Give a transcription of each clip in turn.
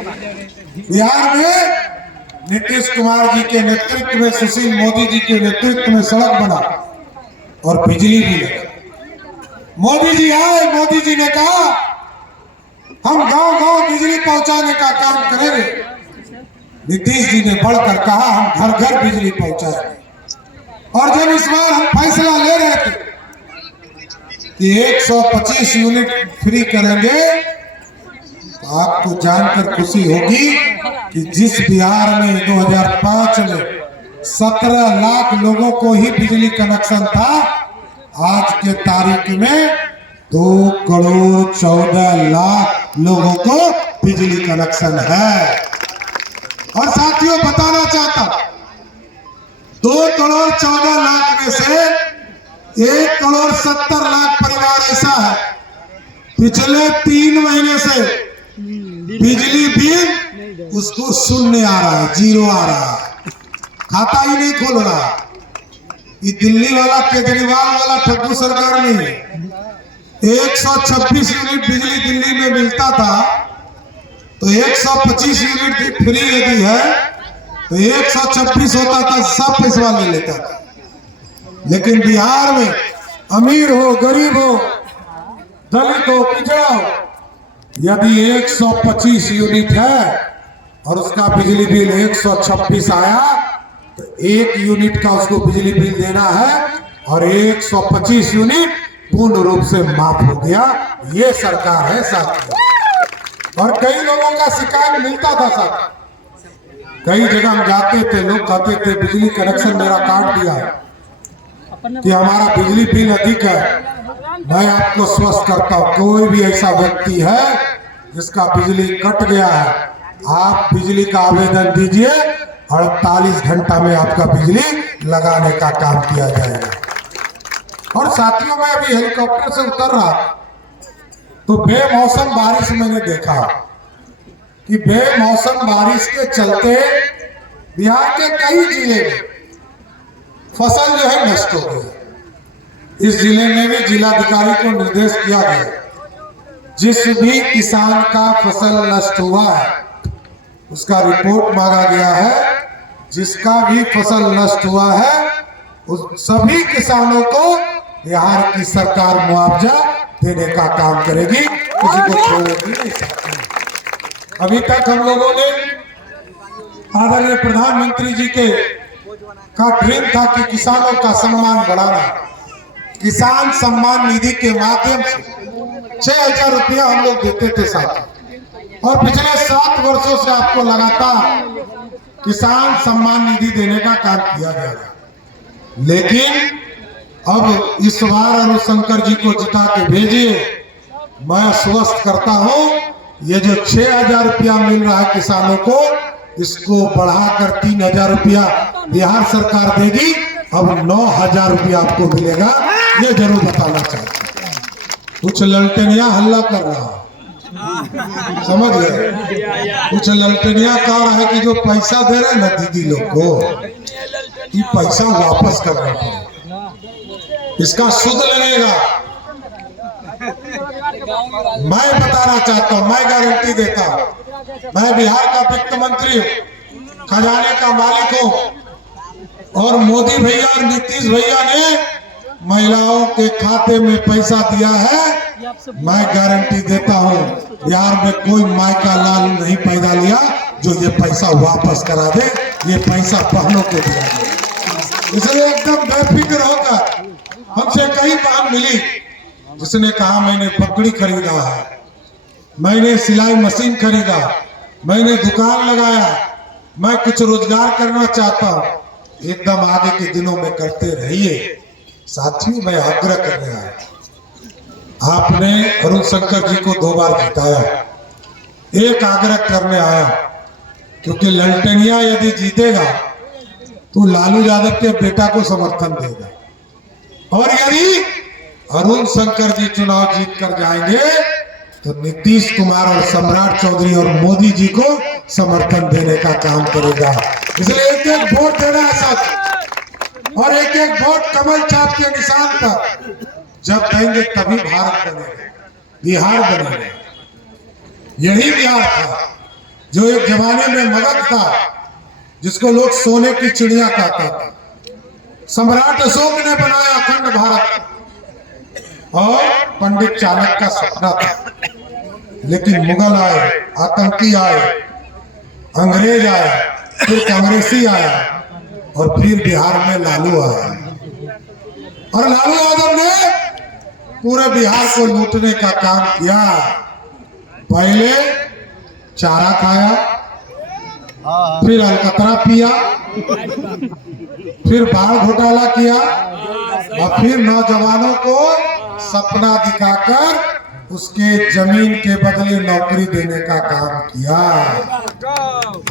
बिहार में नीतीश कुमार जी के नेतृत्व में, सुशील मोदी जी के नेतृत्व में सड़क बना और बिजली भी लगा। मोदी जी आए, मोदी जी ने कहा हम गांव गांव बिजली पहुंचाने का काम करेंगे। नीतीश जी ने बढ़कर कहा हम घर घर बिजली पहुंचाएंगे। और जब इस बार हम फैसला ले रहे थे कि 125 यूनिट फ्री करेंगे, तो आपको जानकर खुशी होगी कि जिस बिहार में 2005 में 17 लाख लोगों को ही बिजली कनेक्शन था, आज के तारीख में 2 करोड़ 14 लाख लोगों को बिजली कनेक्शन है। और साथियों बताना चाहता हूं, 2 करोड़ 14 लाख में से 1 करोड़ 70 लाख परिवार ऐसा है पिछले 3 महीने से बिजली बिल उसको शून्य आ रहा है, 0 आ रहा है, खाता ही नहीं खोल रहा। ये दिल्ली वाला केजरीवाल वाला ठग्गू सरकार नहीं है। 126 यूनिट बिजली दिल्ली में मिलता था, तो 125 यूनिट फ्री यदि है तो 126 होता था, सब पैसा ले लेता था। लेकिन बिहार में अमीर हो गरीब हो दलित हो पिछड़ा हो, यदि 125 यूनिट है और उसका बिजली बिल 126 आया तो 1 यूनिट का उसको बिजली बिल देना है और 125 यूनिट पूर्ण रूप से माफ हो गया। ये सरकार है साथियों। और कई लोगों का शिकायत मिलता था साथ, कई जगह हम जाते थे, लोग कहते थे बिजली कनेक्शन मेरा काट दिया है कि हमारा बिजली बिल अधिक है। मैं आपको स्वस्थ करता हूं, कोई भी ऐसा व्यक्ति है जिसका बिजली कट गया है, आप बिजली का आवेदन दीजिए, 48 घंटा में आपका बिजली लगाने का काम किया जाएगा। और साथियों मैं अभी हेलीकॉप्टर से उतर रहा तो बेमौसम बारिश मैंने देखा कि बेमौसम बारिश के चलते बिहार के कई जिले में फसल जो है नष्ट हो गई। इस जिले में भी जिलाधिकारी को निर्देश किया गया, जिस भी किसान का फसल नष्ट हुआ है उसका रिपोर्ट मांगा गया है। जिसका भी फसल नष्ट हुआ है उस सभी किसानों को बिहार की सरकार मुआवजा देने का काम करेगी, किसी को छोड़ेगी नहीं सकती। अभी तक हम लोगों ने आदरणीय प्रधानमंत्री जी के का ड्रीम था कि किसानों का सम्मान बढ़ाना। किसान सम्मान निधि के माध्यम से 6000 रुपया हम लोग देते थे साथ, और पिछले 7 वर्षों से आपको लगातार किसान सम्मान निधि देने का काम किया गया। लेकिन अब इस बार अरुण शंकर जी को जिता के भेजिए, मैं आश्वस्त करता हूं ये जो 6000 रुपया मिल रहा है किसानों को, इसको बढ़ाकर 3000 रुपया बिहार सरकार देगी। अब 9000 रुपया आपको मिलेगा, ये जरूर बताना चाहता हूं। कुछ ललटेनिया हल्ला कर रहा है, समझ गए? कुछ ललटेनिया कह रहा है कि जो पैसा दे रहे हैं ना दीदी लोग को, ये पैसा वापस करना पड़ेगा, इसका सुध लगेगा। मैं बताना चाहता हूं, मैं गारंटी देता हूं, मैं बिहार का वित्त मंत्री हूं, खजाने का मालिक हूं, और मोदी भैया और नीतीश भैया ने महिलाओं के खाते में पैसा दिया है। मैं गारंटी देता हूं बिहार में कोई माई का लाल नहीं पैदा लिया जो ये पैसा वापस करा दे, ये पैसा बहनों को दिया दे। इसलिए एकदम बेफिक्र होकर हमसे कई बार मिली, जिसने कहा मैंने पकड़ी खरीदा है, मैंने सिलाई मशीन खरीदा, मैंने दुकान लगाया, मैं कुछ रोजगार करना चाहता हूं। एकदम आगे के दिनों में करते रहिए। साथियों मैं आग्रह करने आया, आपने अरुण शंकर जी को 2 बार जिताया, एक आग्रह करने आया, क्योंकि ललटेनिया यदि जीतेगा तो लालू यादव के बेटा को समर्थन देगा, और यदि अरुण शंकर जी चुनाव जीत कर जाएंगे तो नीतीश कुमार और सम्राट चौधरी और मोदी जी को समर्थन देने का काम करेगा। इसलिए एक-एक वोट देना है साथ, और एक-एक वोट कमल छाप के निशान पर जब देंगे तभी भारत बनेगा, बिहार बनेगा। यही बिहार था जो एक जमाने में मगध था, जिसको लोग सोने की चिड़िया कहता था। सम्राट अशोक ने बनाया अखंड भारत और पंडित चाणक्य का सपना था, लेकिन मुगल आए, आतंकी आए, अंग्रेज आया, फिर कांग्रेसी आया और फिर बिहार में लालू आया। और लालू यादव ने पूरे बिहार को लूटने का काम किया। पहले चारा खाया, फिर अलकतरा पिया, फिर बाढ़ घोटाला किया और फिर नौजवानों को सपना दिखाकर उसके जमीन के बदले नौकरी देने का काम किया।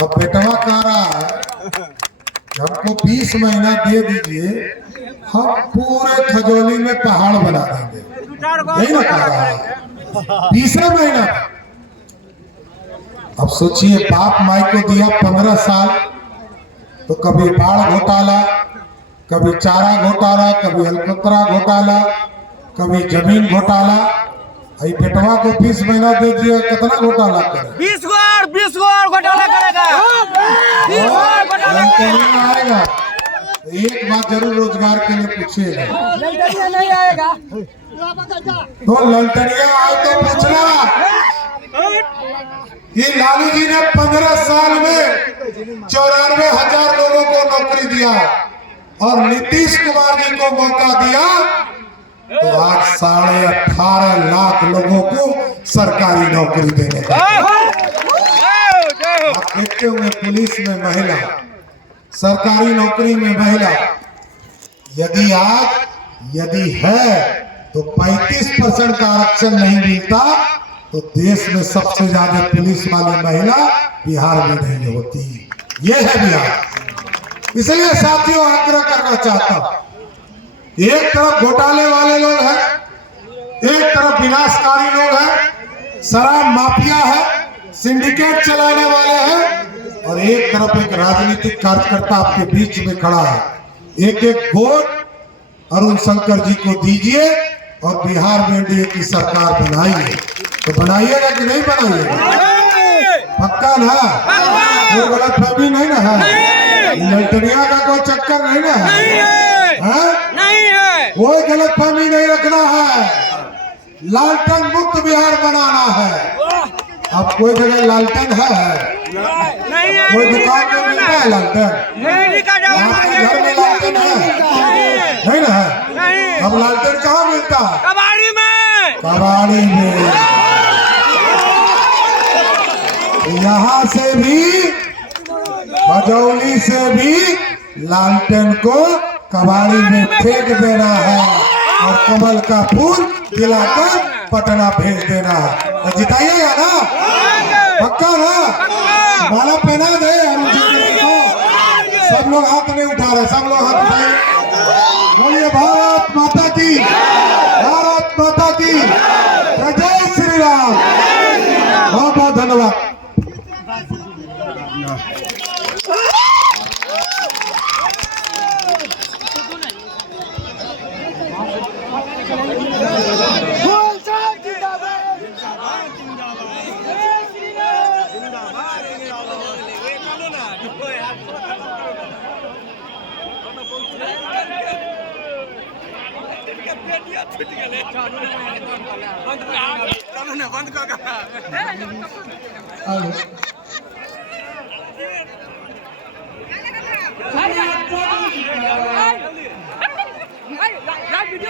अब बेटवा कह रहा है हमको 20 महीना दे दीजिए, हम पूरे खजौली में पहाड़ बना देंगे। यही ना कह रहा है 20 महीना। अब सोचिए, बाप माई को दिया 15 साल, तो कभी बाढ़ घोटाला, कभी चारा घोटाला, कभी अलकतरा घोटाला, कभी जमीन घोटाला। आई बेटवा को 20 महीना दे दिया, कितना घोटाला करे? 20 गो घोटाला करेगा। आएगा एक बात जरूर रोजगार के लिए पूछिएगा, नहीं आएगा तो ललटनिया आए तो पूछना कि लालू जी ने 15 साल में 94,000 लोगों को नौकरी दिया और नीतीश कुमार जी को मौका दिया तो आज 18.5 लाख लोगों को सरकारी नौकरी देने का। आप देखते होंगे पुलिस में महिला, सरकारी नौकरी में महिला, यदि है तो 35% का आरक्षण नहीं मिलता तो देश में सबसे ज्यादा पुलिस वाली महिला बिहार में नहीं होती। ये है बिहार। इसलिए साथियों आग्रह करना चाहता हूं, एक तरफ घोटाले वाले लोग हैं, एक तरफ विनाशकारी लोग हैं, शराब माफिया है, सिंडिकेट चलाने वाले हैं, और एक तरफ एक राजनीतिक कार्यकर्ता आपके बीच में खड़ा है। एक एक वोट अरुण शंकर जी को दीजिए और बिहार में एनडीए की सरकार बनाइए। तो बनाइएगा कि नहीं बनाइएगा? पक्का ना? कोई गलतफहमी नहीं ना है? ललटनिया का कोई चक्कर नहीं ना है? नहीं है। कोई गलतफहमी नहीं रखना है। लालटेन मुक्त बिहार बनाना है। अब कोई जगह लालटेन है? कोई दुकान में मिलता है लालटेन? आपके घर में लालटेन है? नहीं ना है? अब लालटेन कहाँ मिलता है? कबाड़ी में। यहाँ से भी, भजौली से भी लालटेन को कबाड़ी में फेंक देना है और कमल का फूल दिलाकर पटना भेज देना है। तो जिताइएगा ना? पक्का ना? माला पहना दे सब लोग हाथ नहीं उठा रहे, सब लोग हाथ उठाए। बोलिए भारत माता की, भारत माता की जय श्री राम। बहुत बहुत धन्यवाद। बंद कर वीडियो